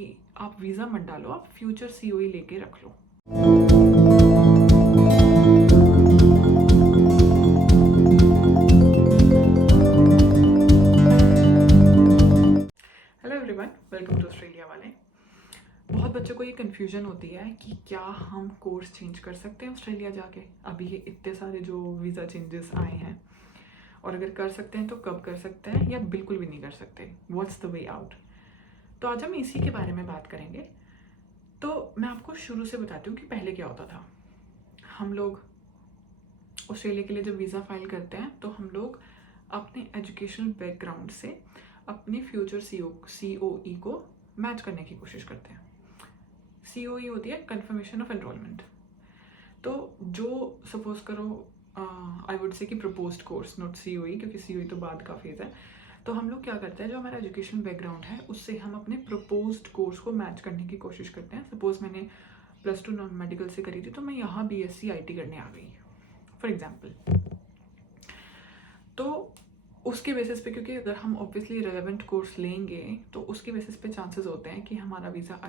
आप वीज़ा मत डालो, आप फ्यूचर सीओई लेके रख लो। Hello everyone, welcome to Australia वाले। बहुत बच्चों को ये कन्फ्यूजन होती है कि क्या हम कोर्स चेंज कर सकते हैं ऑस्ट्रेलिया जाके। अभी ये इतने सारे जो वीज़ा चेंजेस आए हैं, और अगर कर सकते हैं तो कब कर सकते हैं या बिल्कुल भी नहीं कर सकते। What's the way out. तो आज हम इसी के बारे में बात करेंगे। तो मैं आपको शुरू से बताती हूँ कि पहले क्या होता था। हम लोग ऑस्ट्रेलिया के लिए जब वीज़ा फाइल करते हैं तो हम लोग अपने एजुकेशनल बैकग्राउंड से अपनी फ्यूचर सीओई को मैच करने की कोशिश करते हैं। सीओई होती है कंफर्मेशन ऑफ एनरोलमेंट। तो जो सपोज करो आई वुड से कि प्रपोज्ड कोर्स, नॉट सीओई, क्योंकि सीओई तो बाद का फेज है। तो हम लोग क्या करते हैं, जो हमारा एजुकेशन बैकग्राउंड है उससे हम अपने प्रपोज्ड कोर्स को मैच करने की कोशिश करते हैं। सपोज मैंने +2 नॉन मेडिकल से करी थी, तो मैं यहाँ BSc IT करने आ गई फॉर एग्जाम्पल। तो उसके बेसिस पे, क्योंकि अगर हम ऑब्वियसली रेलेवेंट कोर्स लेंगे तो उसके बेसिस पे चांसेस होते हैं कि हमारा वीज़ा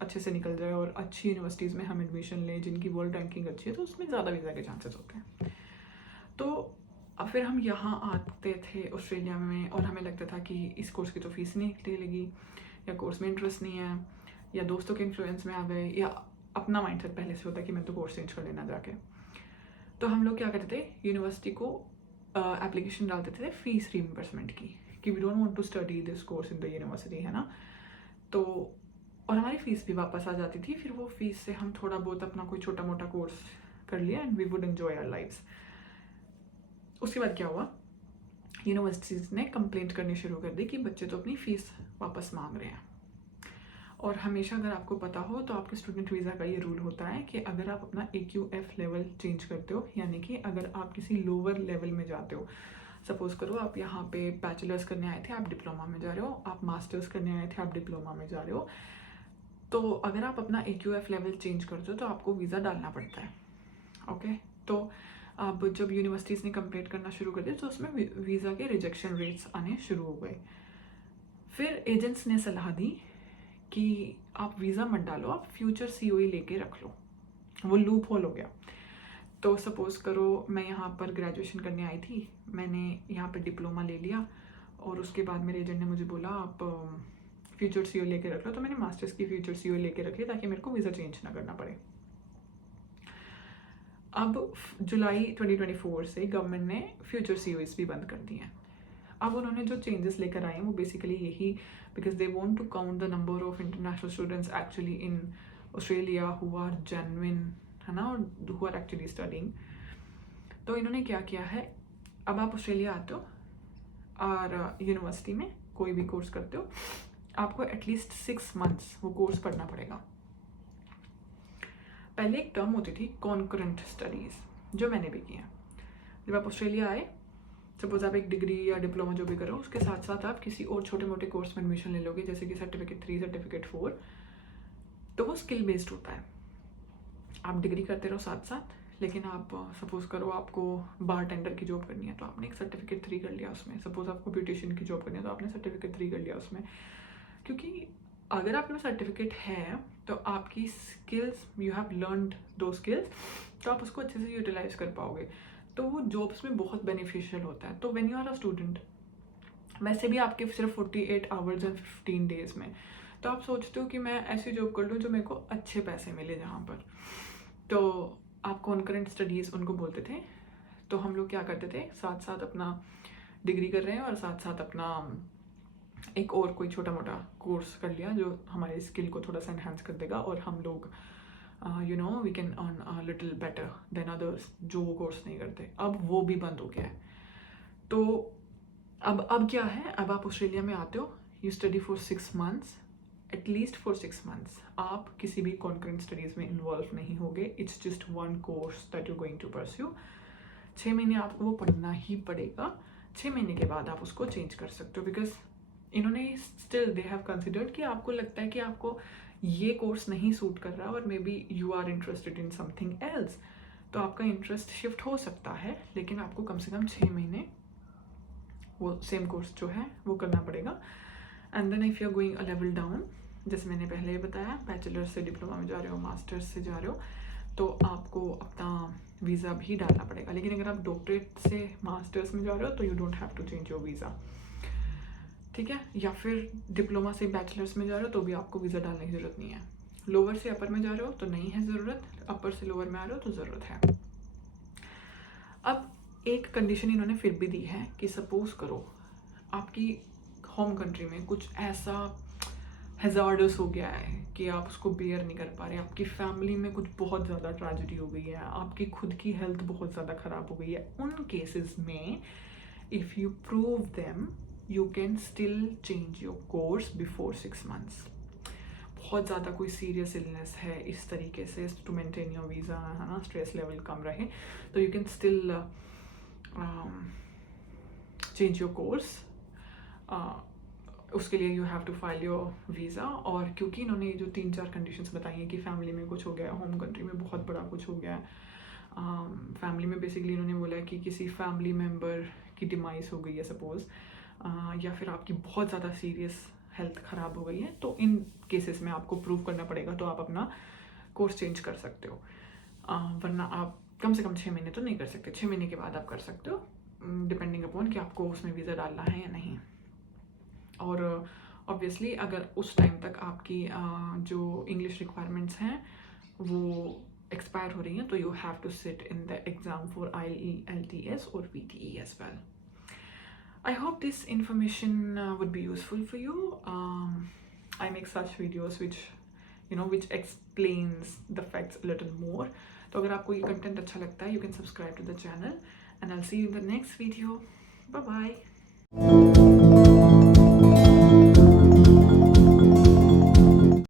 अच्छे से निकल जाए और अच्छी यूनिवर्सिटीज़ में हम एडमिशन लें जिनकी वर्ल्ड रैंकिंग अच्छी है, तो उसमें ज़्यादा वीज़ा के चांसेस होते हैं। तो अब फिर हम यहाँ आते थे ऑस्ट्रेलिया में और हमें लगता था कि इस कोर्स की तो फीस नहीं निकलेगी, या कोर्स में इंटरेस्ट नहीं है, या दोस्तों के इन्फ्लुएंस में आ गए, या अपना माइंडसेट पहले से होता है कि मैं तो कोर्स चेंज कर लेना जाके। तो हम लोग क्या करते थे, यूनिवर्सिटी को एप्लीकेशन डालते थे फीस रीइंबर्समेंट की, कि we don't want to study this course in the university, है ना। तो और हमारी फ़ीस भी वापस आ जाती थी। फिर वो फीस से हम थोड़ा बहुत अपना कोई छोटा मोटा कोर्स कर लिया and we would enjoy our lives. उसके बाद क्या हुआ, यूनिवर्सिटीज़ ने कंप्लेंट करनी शुरू कर दी कि बच्चे तो अपनी फ़ीस वापस मांग रहे हैं। और हमेशा अगर आपको पता हो तो आपके स्टूडेंट वीज़ा का ये रूल होता है कि अगर आप अपना AQF लेवल चेंज करते हो, यानी कि अगर आप किसी लोअर लेवल में जाते हो, सपोज करो आप यहाँ पे बैचलर्स करने आए थे, आप डिप्लोमा में जा रहे हो, आप मास्टर्स करने आए थे, आप डिप्लोमा में जा रहे हो, तो अगर आप अपना AQF लेवल चेंज करते हो तो आपको वीज़ा डालना पड़ता है। ओके, तो अब जब यूनिवर्सिटीज़ ने कंप्लेंट करना शुरू कर दिया तो उसमें वीज़ा के रिजेक्शन रेट्स आने शुरू हो गए। फिर एजेंट्स ने सलाह दी कि आप वीज़ा मत डालो, आप फ्यूचर सीओई लेके रख लो। वो लूप होल हो गया। तो सपोज करो मैं यहाँ पर ग्रेजुएशन करने आई थी, मैंने यहाँ पे डिप्लोमा ले लिया और उसके बाद मेरे एजेंट ने मुझे बोला आप फ्यूचर सीओई लेके रख लो। तो मैंने मास्टर्स की फ्यूचर सीओई लेके रखी ताकि मेरे को वीज़ा चेंज ना करना पड़े। अब जुलाई 2024 से गवर्नमेंट ने फ्यूचर सीओईज भी बंद कर दी हैं। अब उन्होंने जो चेंजेस लेकर आए हैं वो बेसिकली यही, because they want to count the number of international students actually in Australia who are genuine, है ना, और हु आर एक्चुअली स्टडिंग। तो इन्होंने क्या किया है, अब आप ऑस्ट्रेलिया आते हो और यूनिवर्सिटी में कोई भी कोर्स करते हो, आपको एटलीस्ट 6 मंथ्स वो कोर्स पढ़ना पड़ेगा। पहले एक टर्म होती थी कॉन्करेंट स्टडीज़, जो मैंने भी किया। जब आप ऑस्ट्रेलिया आए, सपोज आप एक डिग्री या डिप्लोमा जो भी करो, उसके साथ साथ आप किसी और छोटे मोटे कोर्स में एडमिशन ले लोगे, जैसे कि सर्टिफिकेट 3, सर्टिफिकेट 4, तो वो स्किल बेस्ड होता है। आप डिग्री करते रहो साथ साथ, लेकिन आप सपोज करो आपको बार टेंडर की जॉब करनी है तो आपने एक सर्टिफिकेट 3 कर लिया उसमें। सपोज आपको ब्यूटिशियन की जॉब करनी है तो आपने सर्टिफिकेट 3 कर लिया उसमें। क्योंकि अगर आप में सर्टिफिकेट है तो आपकी स्किल्स, यू हैव लर्नड दो स्किल्स, तो आप उसको अच्छे से यूटिलाइज कर पाओगे। तो वो जॉब्स में बहुत बेनिफिशियल होता है। तो when you are a student, वैसे भी आपके सिर्फ 48 आवर्स एंड 15 डेज में, तो आप सोचते हो कि मैं ऐसी जॉब कर लूँ जो मेरे को अच्छे पैसे मिले जहाँ पर। तो आप कॉन्करेंट स्टडीज़ उनको बोलते थे। तो हम लोग क्या करते थे, साथ साथ अपना डिग्री कर रहे हैं और साथ साथ अपना एक और कोई छोटा मोटा कोर्स कर लिया जो हमारी स्किल को थोड़ा सा एनहांस कर देगा, और हम लोग you know we can earn a little better than others जो वो कोर्स नहीं करते। अब वो भी बंद हो गया है। तो अब क्या है, अब आप ऑस्ट्रेलिया में आते हो, you study for 6 months, at least for 6 months आप किसी भी कॉन्करेंट स्टडीज़ में इन्वॉल्व नहीं होगे। It's just one course that you going to pursue. 6 महीने आपको वो पढ़ना ही पड़ेगा। 6 महीने के बाद आप उसको चेंज कर सकते हो, बिकॉज इन्होंने स्टिल दे हैव कंसिडर्ड कि आपको लगता है कि आपको ये कोर्स नहीं सूट कर रहा और maybe you are interested in something else, तो आपका इंटरेस्ट शिफ्ट हो सकता है, लेकिन आपको कम से कम 6 महीने वो सेम कोर्स जो है वो करना पड़ेगा। And then if you are going a level down, जैसे मैंने पहले ही बताया, बैचलर से डिप्लोमा में जा रहे हो, मास्टर्स से जा रहे हो, तो आपको अपना वीज़ा भी डालना पड़ेगा। लेकिन अगर आप डॉक्टरेट से मास्टर्स में जा रहे हो तो you don't have to change your visa, ठीक है। या फिर डिप्लोमा से बैचलर्स में जा रहे हो तो भी आपको वीज़ा डालने की ज़रूरत नहीं है। लोअर से अपर में जा रहे हो तो नहीं है ज़रूरत, अपर से लोअर में आ रहे हो तो ज़रूरत है। अब एक कंडीशन इन्होंने फिर भी दी है कि सपोज़ करो आपकी होम कंट्री में कुछ ऐसा हैज़ार्डस हो गया है कि आप उसको बेयर नहीं कर पा रहे, आपकी फैमिली में कुछ बहुत ज़्यादा ट्रेजेडी हो गई है, आपकी खुद की हेल्थ बहुत ज़्यादा ख़राब हो गई है, उन केसेस में if you prove them you can still change your course before 6 months। बहुत ज़्यादा कोई सीरियस इलनेस है इस तरीके से टू मेंटेन योर वीज़ा, है ना, स्ट्रेस लेवल कम रहे, तो you can still change your course. उसके लिए you have to file your visa. और क्योंकि इन्होंने ये जो 3-4 कंडीशंस बताई हैं कि फैमिली में कुछ हो गया, होम कंट्री में बहुत बड़ा कुछ हो गया, फैमिली में बेसिकली इन्होंने बोला है कि किसी फैमिली मेम्बर की डिमाइस हो गई है सपोज़, या फिर आपकी बहुत ज़्यादा सीरियस हेल्थ ख़राब हो गई है, तो इन केसेस में आपको प्रूव करना पड़ेगा, तो आप अपना कोर्स चेंज कर सकते हो। वरना आप कम से कम 6 महीने तो नहीं कर सकते, 6 महीने के बाद आप कर सकते हो, डिपेंडिंग अपॉन कि आपको उसमें वीज़ा डालना है या नहीं। और ऑब्वियसली अगर उस टाइम तक आपकी जो इंग्लिश रिक्वायरमेंट्स हैं वो एक्सपायर हो रही हैं, तो you have to sit in the exam for IELTS और VTE as well. I hope this information would be useful for you. I make such videos which explains the facts a little more. तो अगर आपको ये content अच्छा लगता है, you can subscribe to the channel and I'll see you in the next video. Bye bye.